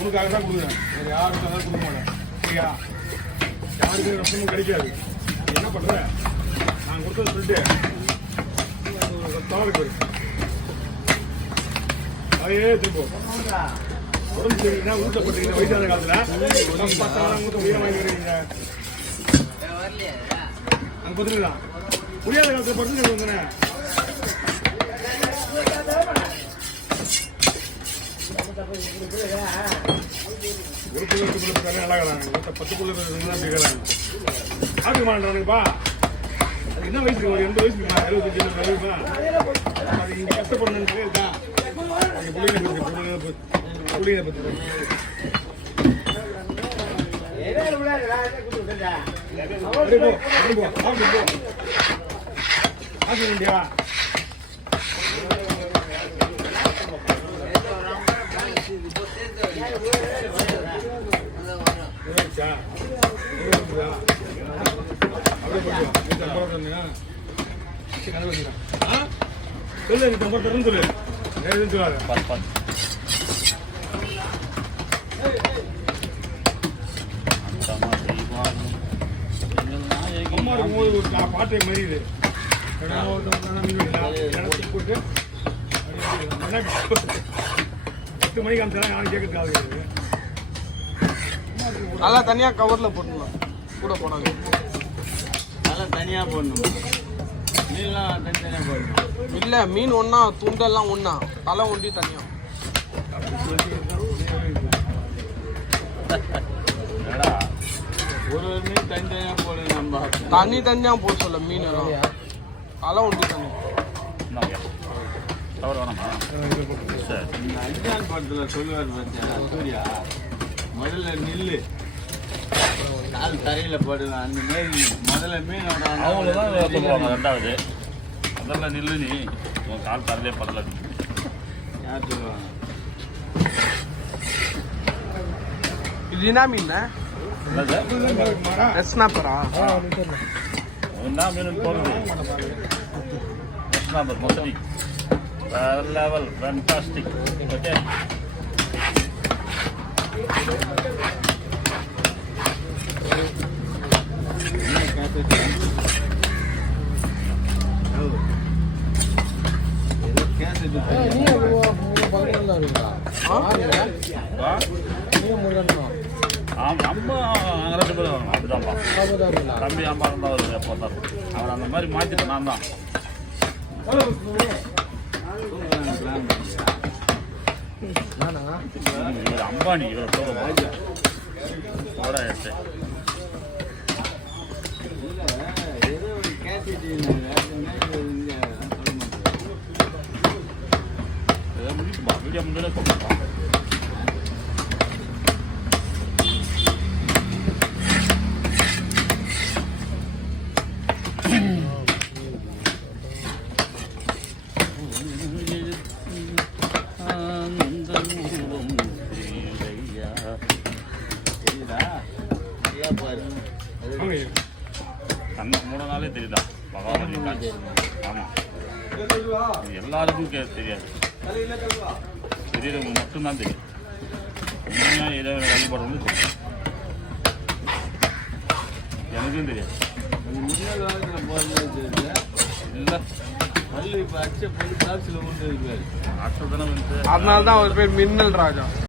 உனக்காக தான் கொடுக்குறேன், வேறு யாருக்காக தான் கொடுக்க மாட்டேன். சரியா? யாருக்கும் நஷ்டமும் கிடைக்காது. என்ன பண்ற? நான் கொடுத்தது சொல்லிட்டு தவறு போயிரு. அதையே திருப்போம். உடம்பு சரியில்லைன்னா வீட்டில் போட்டுருக்கீங்க. வயசான காலத்தில் பார்த்தாலும் உங்களுக்கு உயரம் வாங்கி வருவீங்க. அங்கே பார்த்துருக்கலாம். முடியாத காலத்தில் படுத்து வந்தேனே. ஒரு கிலோ 8 கிலோ நல்லா கலாங்க. 10 கிலோ அப்படி கலாங்க. ஆட்டு மாட்டேன்ப்பா. அது என்ன வயசுக்கு ஒரு 2 வயசுக்கு 75 வயசுப்பா. அது இங்கே கஷ்டப்படணும்னு சொல்லியிருக்கா. புள்ளியை பற்றி ஆசியா சொல்லு, நீ தம்பரம் சொல்லு. எதுவும் சொல்லாது. அம்மா இருக்கும்போது ஒரு பாட்டை மறியுது. போட்டு 10 மணிக்கு அமிச்சாலும் யாரும் கேட்கறதுக்காக நல்லா தனியாக கவரில் போடணும். கூட போடாது. நல்லா தனியாக போடணும். மீன்லாம் தனித்தனியாக போடணும். இல்லை, மீன் ஒன்றா, துண்டெல்லாம் ஒன்றா, தலை ஒண்டி தனியாக. ஒரு மீன் தனித்தனியாக போடணும். நம்ம தனியாக போட சொல்ல மீன் எல்லாம் தலை ஒண்டி தனி. அஞ்சான் படத்தில் சொல்லுவார் பார்த்தீங்கன்னா சூர்யா, முதல்ல நில்லு, கால் தரையில் போடுவேன். அந்த மாரி முதல்ல மீன் அவங்களதான் ரெண்டாவது முதல்ல நில்லு, நீ உன் கால் தரையிலே படல. யார் சொல்லுவாங்க? இது என்ன மீன்? ஸ்னாப்பரா? என்ன மீன் போடுது? ஸ்னாப்பர் மொத்தம் வேற லெவல், ஃபேண்டாஸ்டிக். ஓகே, நம்ம அங்கே 2 பேரும் வரணும். அப்படிதான்ப்பா தம்பி. அம்மா இருந்தால் வருது எப்போ தான். அவர் அந்த மாதிரி மாற்றிட்டு நான் தான் இவர் அம்பானி. இவர் போட எடுத்து வீடியோ முன்னாடி கொடுப்பா. கண்ணுக்கு 3 நாளே தெரியுதா பகவான் காட்சி? ஆமாம், எல்லாருக்கும் தெரியாது. தெரியறவங்க மட்டும்தான் தெரியும். உண்மையாக இறைவனை வழிபடுறது தெரியும். எனக்கும் தெரியாது. இல்லை பல்லு இப்போ அச்ச பொண்ணு காட்சியில் கொண்டு இருக்காரு. அச்சதானே வந்து அதனால தான் அவர் பேர் மின்னல் ராஜா.